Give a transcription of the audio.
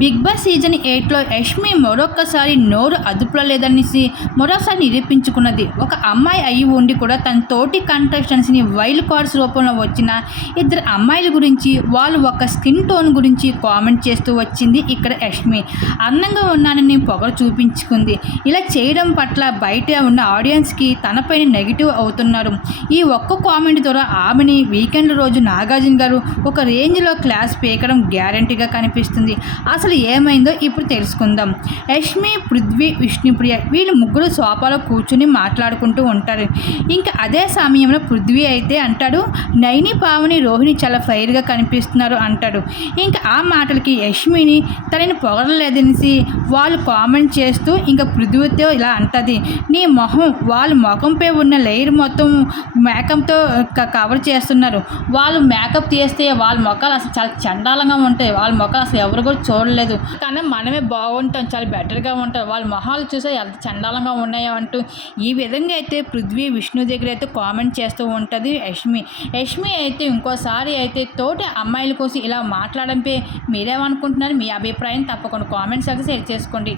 Big boss season ఎయిట్లో యష్మి మరొక్కసారి నోరు అదుపులో లేదనేసి మరోసారి నిరూపించుకున్నది. ఒక అమ్మాయి అయి ఉండి కూడా తన తోటి కంటెస్టెంట్స్ని వైల్డ్ కార్డ్స్ రూపంలో వచ్చిన ఇద్దరు అమ్మాయిల గురించి వాళ్ళు ఒక స్కిన్ టోన్ గురించి కామెంట్ చేస్తూ వచ్చింది ఇక్కడ యష్మి. అందంగా ఉన్నానని పొగరు చూపించుకుంది. ఇలా చేయడం పట్ల బయట ఉన్న ఆడియన్స్కి తనపైన నెగిటివ్ అవుతున్నారు. ఈ ఒక్క కామెంట్ ద్వారా ఆమెని వీకెండ్ రోజు నాగార్జున గారు ఒక రేంజ్లో క్లాస్ పీకడం గ్యారంటీగా కనిపిస్తుంది. అసలు ఏమైందో ఇప్పుడు తెలుసుకుందాం. యష్మి పృథ్వీ విష్ణుప్రియ వీళ్ళు ముగ్గురు సోఫాలో కూర్చుని మాట్లాడుకుంటూ ఉంటారు. ఇంకా అదే సమయంలో పృథ్వీ అయితే అంటాడు నైని పావని రోహిణి చాలా ఫైర్గా కనిపిస్తున్నారు అంటాడు. ఇంకా ఆ మాటలకి యష్మిని తనని పొగడలేదనేసి వాళ్ళు కామెంట్ చేస్తూ ఇంకా పృథ్వీతో ఇలా అంటది నీ మొహం వాళ్ళ ముఖంపై ఉన్న లేయర్ మొత్తం మేకప్తో కవర్ చేస్తున్నారు. వాళ్ళు మేకప్ తీస్తే వాళ్ళ ముఖాలు అసలు చాలా చండాలంగా ఉంటాయి. వాళ్ళ ముఖాలు అసలు ఎవరు కూడా చూడలేదు కానీ మనమే బాగుంటాం చాలా బెటర్గా ఉంటాం. వాళ్ళ మొహాలు చూసా ఎంత చండాలంగా ఉన్నాయో అంటూ ఈ విధంగా అయితే పృథ్వీ విష్ణు దగ్గర అయితే కామెంట్ చేస్తూ ఉంటుంది యష్మి. యష్మి అయితే ఇంకోసారి అయితే తోటి అమ్మాయిల కోసం ఇలా మాట్లాడంపై మీరేమనుకుంటున్నారు? మీ అభిప్రాయం తప్పకుండా కామెంట్స్ అయితే షేర్ చేసుకోండి.